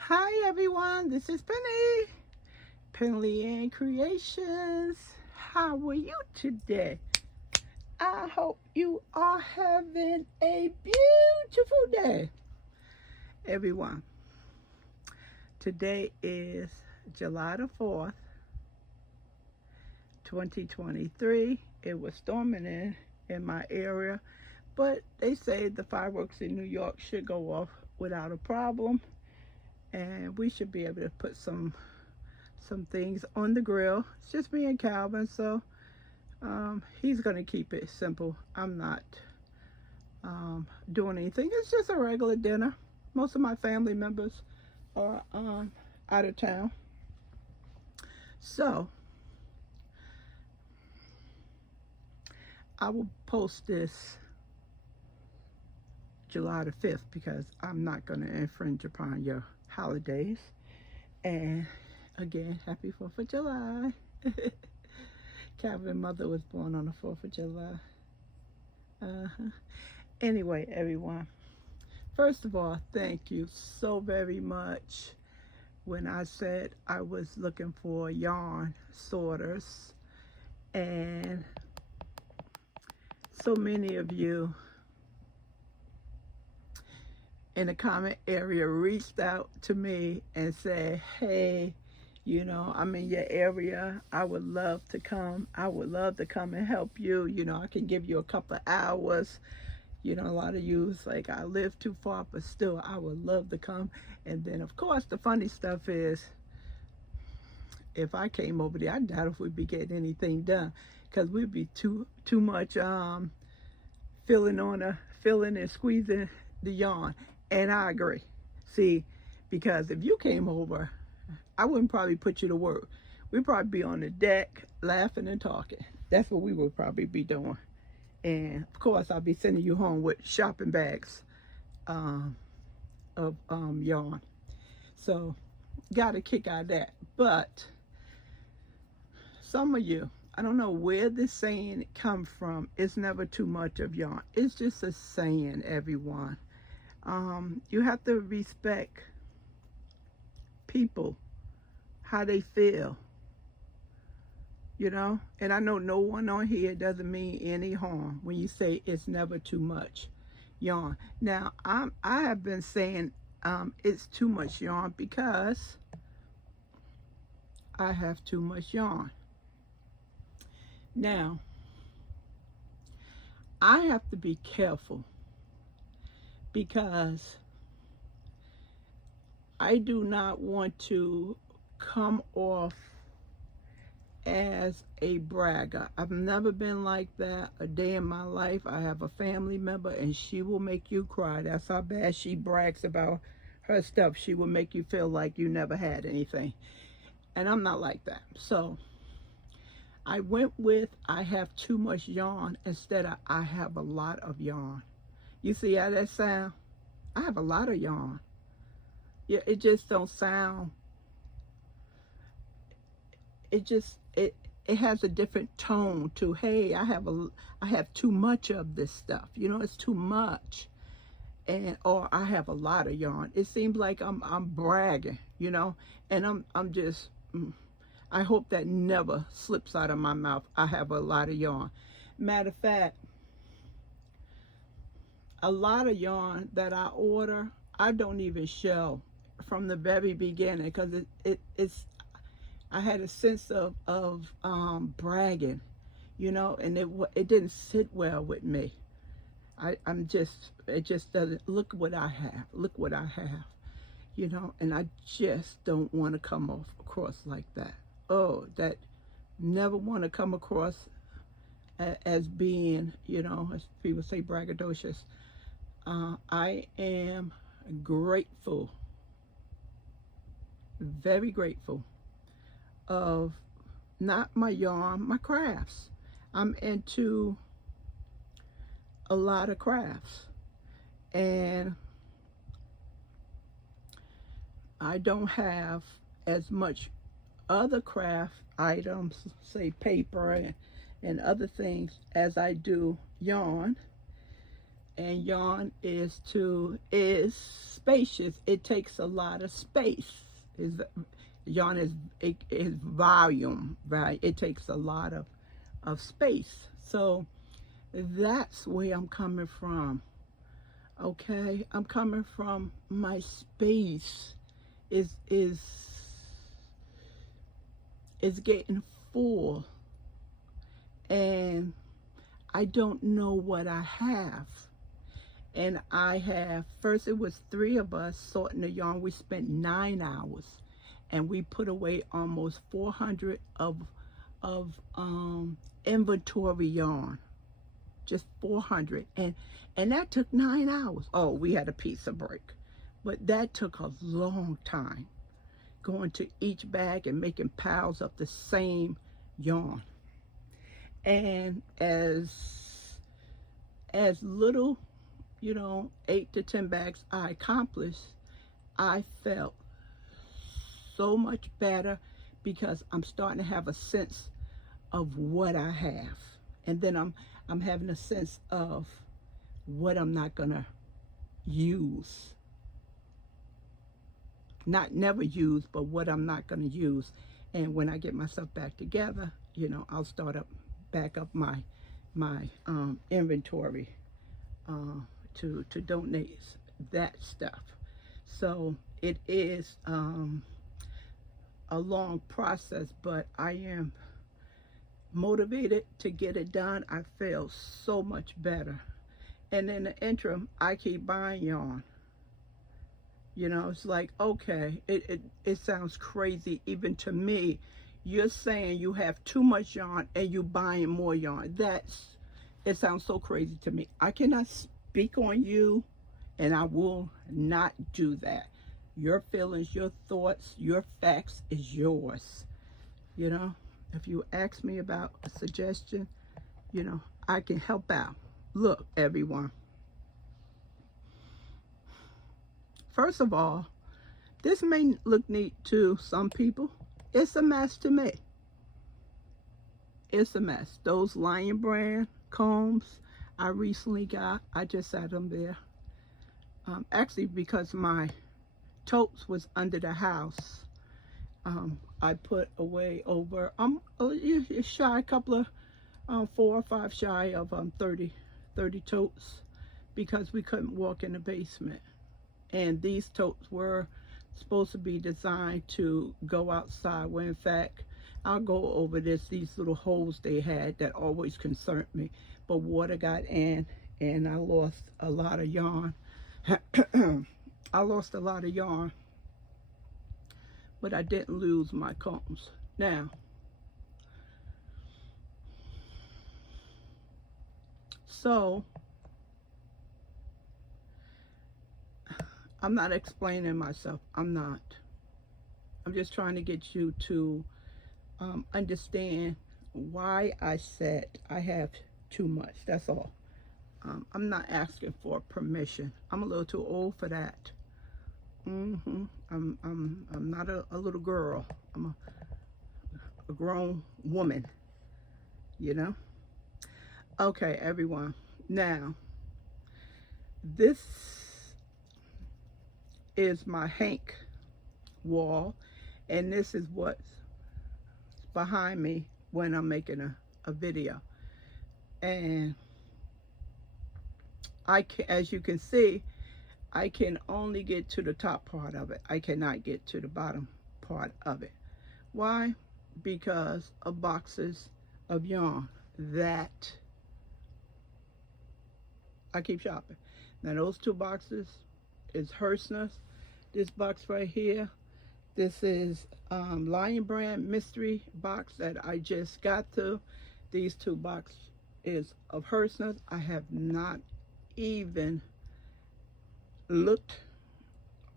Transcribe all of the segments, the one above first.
Hi everyone, this is Penley-Ann Creations. How are you today? I hope you are having a beautiful day. Everyone, today is July the 4th, 2023. It was storming in my area, but they say the fireworks in New York should go off without a problem, and we should be able to put some things on the grill. It's just me and Calvin, so he's gonna keep it simple. I'm not doing anything. It's just a regular dinner. Most of my family members are out of town, so I will post this July the 5th because I'm not going to infringe upon your holidays. And again, happy 4th of July. Calvin's mother was born on the 4th of July. Anyway, everyone, first of all, thank you so very much. When I said I was looking for yarn sorters, and so many of you in the comment area reached out to me and said, hey, you know, I'm in your area. I would love to come. I would love to come and help you. You know, I can give you a couple of hours. You know, a lot of you is like, I live too far, but still, I would love to come. And then, of course, the funny stuff is, if I came over there, I doubt if we'd be getting anything done, because we'd be too much filling and squeezing the yarn. And I agree. See, because if you came over, I wouldn't probably put you to work. We'd probably be on the deck laughing and talking. That's what we would probably be doing. And of course, I'll be sending you home with shopping bags of yarn. So, got a kick out of that. But some of you, I don't know where this saying comes from. It's never too much of yarn. It's just a saying, everyone. You have to respect people, how they feel, you know. And I know no one on here doesn't mean any harm when you say it's never too much yarn. Now, I have been saying it's too much yarn because I have too much yarn. Now, I have to be careful because I do not want to come off as a bragger. I've never been like that a day in my life. I have a family member and she will make you cry. That's how bad she brags about her stuff. She will make you feel like you never had anything. And I'm not like that. So I went with I have too much yarn instead of I have a lot of yarn. You see how that sound? I have a lot of yarn. Yeah, it just don't sound. It has a different tone to, hey, I have too much of this stuff. You know, it's too much. Or I have a lot of yarn. It seems like I'm bragging, you know, and I'm just I hope that never slips out of my mouth. I have a lot of yarn. Matter of fact, a lot of yarn that I order, I don't even show from the very beginning because it's I had a sense of bragging, you know, and it didn't sit well with me. It just doesn't. Look what I have. Look what I have, you know, and I just don't want to come across like that. Oh, that never want to come across as being, you know, as people say, braggadocious. I am grateful, very grateful of not my yarn, my crafts. I'm into a lot of crafts, and I don't have as much other craft items, say paper and other things, as I do yarn. And yarn is spacious. It takes a lot of space. Yarn is volume, right? It takes a lot of space. So that's where I'm coming from. Okay, I'm coming from my space is getting full, and I don't know what I have. And I have, first it was 3 of us sorting the yarn. We spent 9 hours, and we put away almost 400 of inventory yarn, just 400, and that took 9 hours. Oh, we had a pizza break, but that took a long time, going to each bag and making piles of the same yarn. And as little, 8 to 10 bags I accomplished, I felt so much better, because I'm starting to have a sense of what I have. And then I'm having a sense of what I'm not gonna use. Not never use, but what I'm not gonna use. And when I get myself back together, I'll start back up my inventory to donate that stuff. So it is a long process, but I am motivated to get it done. I feel so much better. And in the interim, I keep buying yarn. It's like, okay, it sounds crazy even to me. You're saying you have too much yarn and you buying more yarn. It sounds so crazy to me. I cannot speak on you, and I will not do that. Your feelings, your thoughts, your facts is yours. If you ask me about a suggestion, I can help out. Look, everyone. First of all, this may look neat to some people. It's a mess to me. It's a mess. Those Lion brand combs I recently got, I just had them there. Actually, because my totes was under the house, I put away over, shy, a couple of, 4 or 5 shy of 30 totes, because we couldn't walk in the basement. And these totes were supposed to be designed to go outside, when in fact, I'll go over these little holes they had that always concerned me. But water got in, and I lost a lot of yarn. I lost a lot of yarn, but I didn't lose my combs. Now, so I'm not explaining myself. I'm not. I'm just trying to get you to understand why I said I have too much. That's all. I'm not asking for permission. I'm a little too old for that. I'm not a little girl. I'm a grown woman. Okay, everyone. Now, this is my Hank wall, and this is what's behind me when I'm making a video. And as you can see, I can only get to the top part of it. I cannot get to the bottom part of it. Why? Because of boxes of yarn that I keep shopping. Now those 2 boxes is Hersner's. This box right here, this is Lion brand mystery box that I just got through. These 2 boxes is of Hersner's. I have not even looked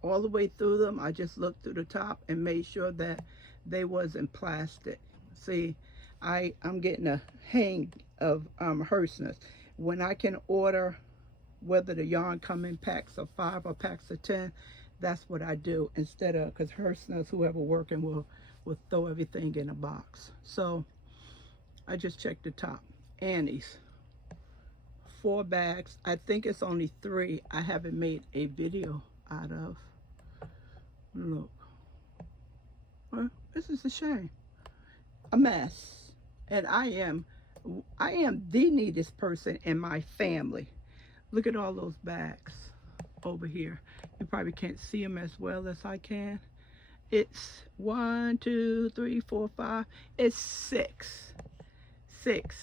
all the way through them. I just looked through the top and made sure that they wasn't plastic. See, I'm getting a hang of Hersner's. When I can order, whether the yarn come in packs of 5 or packs of 10, that's what I do, instead of, because Hersner's, whoever working will throw everything in a box. So I just checked the top. Annie's 4 bags. I think it's only 3 I haven't made a video out of. Look. Well, this is a shame. A mess. And I am the neatest person in my family. Look at all those bags over here. You probably can't see them as well as I can. It's 1, 2, 3, 4, 5. It's 6. 6.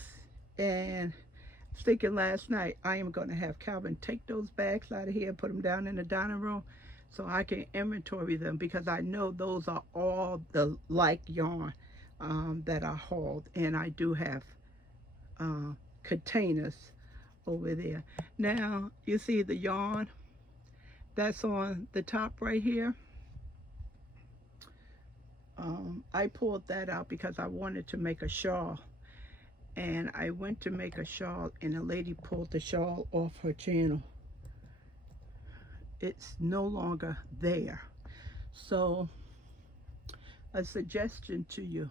And I was thinking last night, I am going to have Calvin take those bags out of here and put them down in the dining room so I can inventory them, because I know those are all the like yarn that I hauled. And I do have containers over there. Now, you see the yarn that's on the top right here? I pulled that out because I wanted to make a shawl. And I went to make a shawl, and a lady pulled the shawl off her channel. It's no longer there. So, a suggestion to you: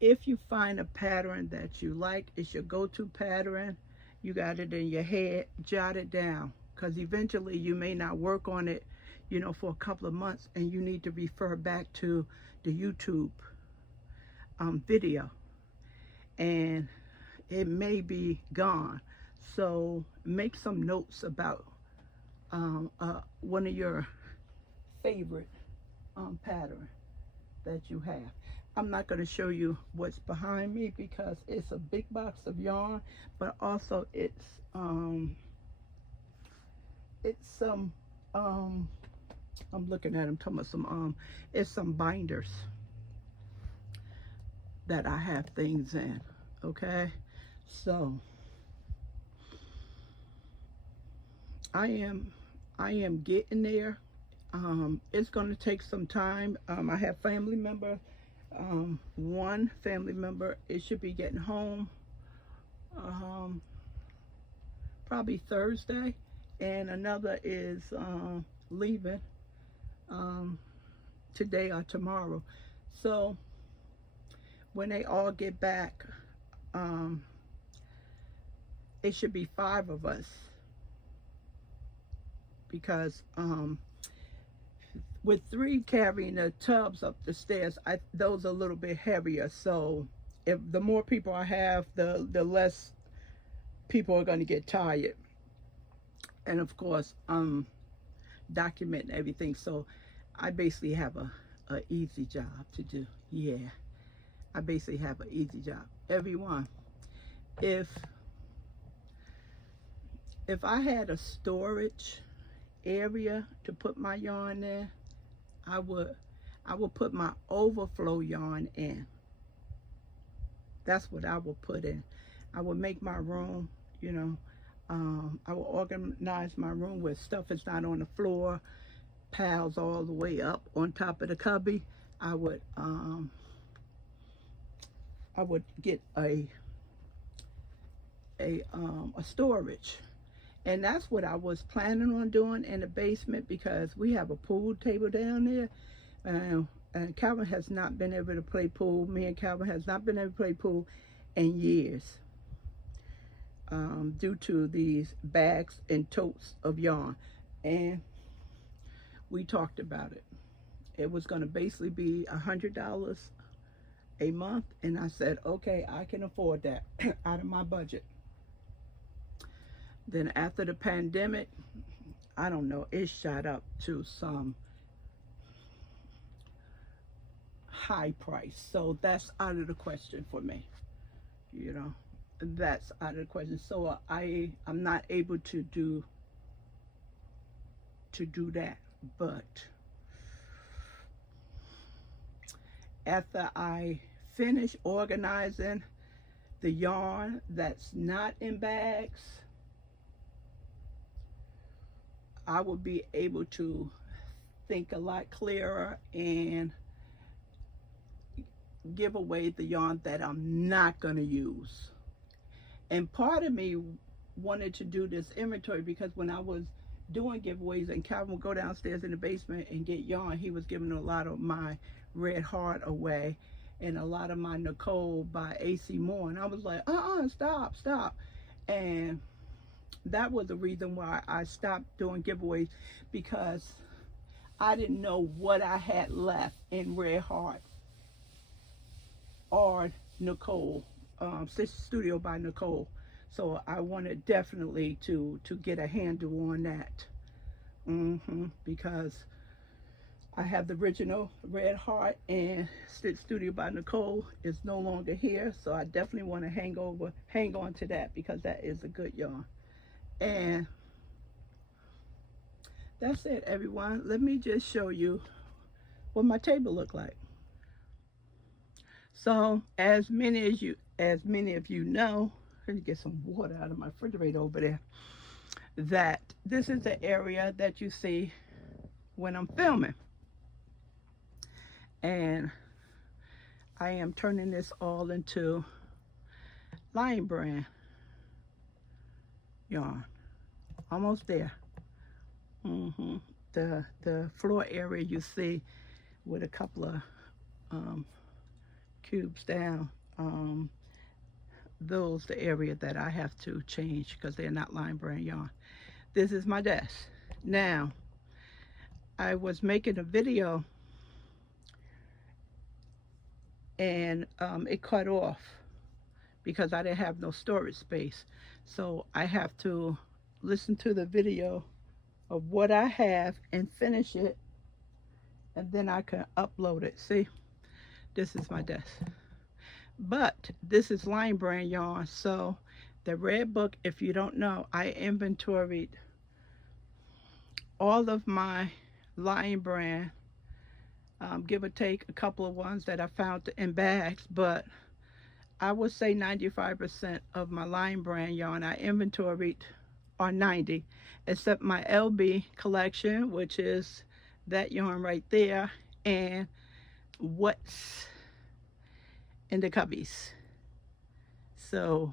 if you find a pattern that you like, it's your go-to pattern, you got it in your head, jot it down, because eventually you may not work on it, you know, for a couple of months, and you need to refer back to the YouTube video, and it may be gone. So make some notes about one of your favorite pattern that you have. I'm not going to show you what's behind me because it's a big box of yarn, but also it's some I'm looking at them, talking about some it's some binders that I have things in. Okay, so I am getting there. It's going to take some time. I have family member, one family member, it should be getting home probably Thursday, and another is leaving today or tomorrow. So when they all get back, it should be 5 of us, because with 3 carrying the tubs up the stairs, those are a little bit heavier. So if the more people I have, the less people are going to get tired. And of course, documenting everything. So I basically have a easy job to do. Yeah, I basically have an easy job. Everyone, if I had a storage area to put my yarn in, I would put my overflow yarn in. That's what I would put in. I would make my room, you know, I will organize my room where stuff is not on the floor, piles all the way up on top of the cubby. I would get a storage, and that's what I was planning on doing in the basement, because we have a pool table down there, and Calvin has not been able to play pool. Me and Calvin has not been able to play pool in years. Due to these bags and totes of yarn, and we talked about it. It was going to basically be $100 a month, and I said, okay, I can afford that out of my budget. Then after the pandemic, I don't know, it shot up to some high price, so that's out of the question for me, you know. That's out of the question. So I'm not able to do that. But after I finish organizing the yarn that's not in bags, I will be able to think a lot clearer and give away the yarn that I'm not going to use. And part of me wanted to do this inventory because when I was doing giveaways and Calvin would go downstairs in the basement and get yarn, he was giving a lot of my Red Heart away and a lot of my Nicole by AC Moore. And I was like, stop. And that was the reason why I stopped doing giveaways, because I didn't know what I had left in Red Heart or Nicole, Stitch Studio by Nicole. So I wanted definitely to get a handle on that. Because I have the original Red Heart, and Stitch Studio by Nicole is no longer here. So I definitely want to hang on to that, because that is a good yarn. And that's it, everyone. Let me just show you what my table looked like. So as many of you know, let me get some water out of my refrigerator over there, that this is the area that you see when I'm filming. And I am turning this all into Lion Brand yarn. Almost there. The floor area you see with a couple of cubes down, those the area that I have to change, because they're not Lion Brand yarn. This is my desk. Now, I was making a video and it cut off because I didn't have no storage space. So I have to listen to the video of what I have and finish it, and then I can upload it. See, this is my desk. But this is Lion Brand yarn. So the red book, if you don't know, I inventoried all of my Lion Brand, give or take a couple of ones that I found in bags, but I would say 95% of my Lion Brand yarn I inventoried, or 90, except my LB collection, which is that yarn right there, and what's in the cubbies. So,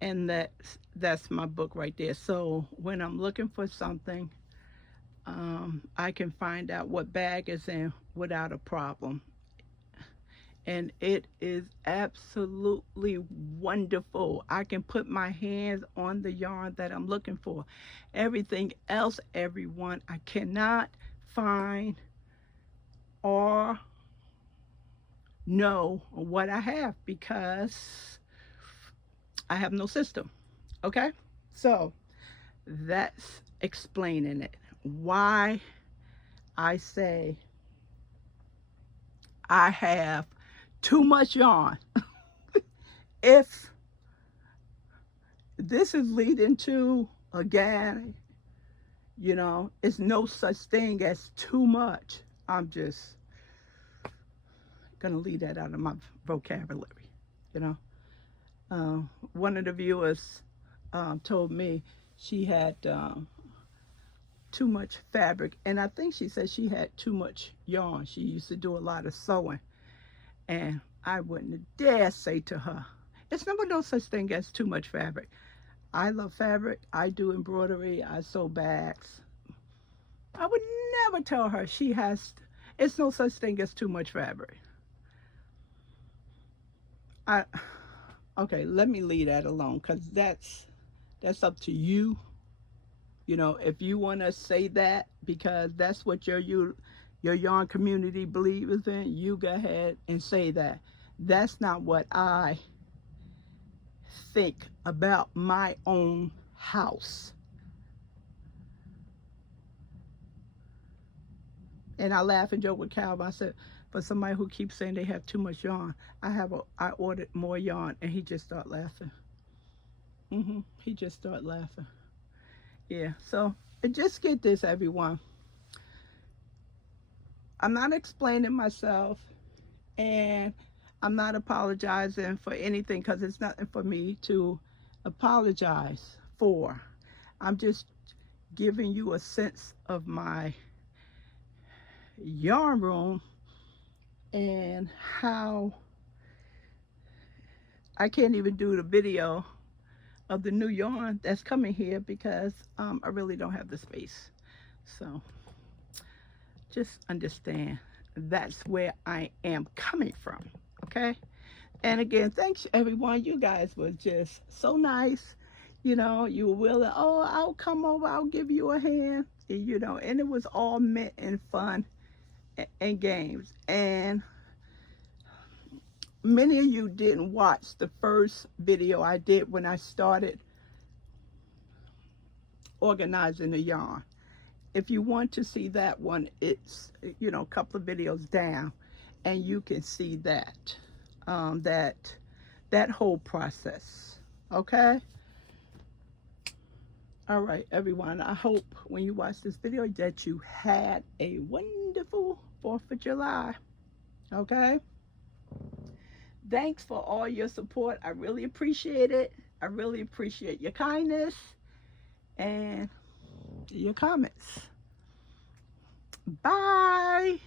and that's my book right there. So when I'm looking for something, I can find out what bag is in without a problem. And it is absolutely wonderful. I can put my hands on the yarn that I'm looking for. Everything else, everyone, I cannot find or know what I have, because I have no system. Okay? So that's explaining it. Why I say I have too much yarn. If this is leading to, again, you know, it's no such thing as too much. I'm just gonna leave that out of my vocabulary, you know. One of the viewers told me she had too much fabric, and I think she said she had too much yarn. She used to do a lot of sewing, and I wouldn't dare say to her, it's never no such thing as too much fabric. I love fabric. I do embroidery. I sew bags. I would never tell her it's no such thing as too much fabric. Okay, let me leave that alone, because that's up to you. You know, if you want to say that because that's what your yarn community believes in, you go ahead and say that. That's not what I think about my own house. And I laugh and joke with Calvin. I said, for somebody who keeps saying they have too much yarn, I ordered more yarn, and he just started laughing. He just started laughing. Yeah, so just get this, everyone. I'm not explaining myself, and I'm not apologizing for anything, because it's nothing for me to apologize for. I'm just giving you a sense of my yarn room and how I can't even do the video of the new yarn that's coming here, because I really don't have the space. So just understand that's where I am coming from. Okay, And again, thanks everyone. You guys were just so nice. You know, you were willing, oh, I'll come over, I'll give you a hand. And, you know, and it was all meant in fun and games. And many of you didn't watch the first video I did when I started organizing the yarn. If you want to see that one, it's, you know, a couple of videos down, and you can see that that whole process. Okay. All right, everyone, I hope when you watch this video that you had a wonderful 4th of July. Okay. Thanks for all your support. I really appreciate it. I really appreciate your kindness and your comments. Bye.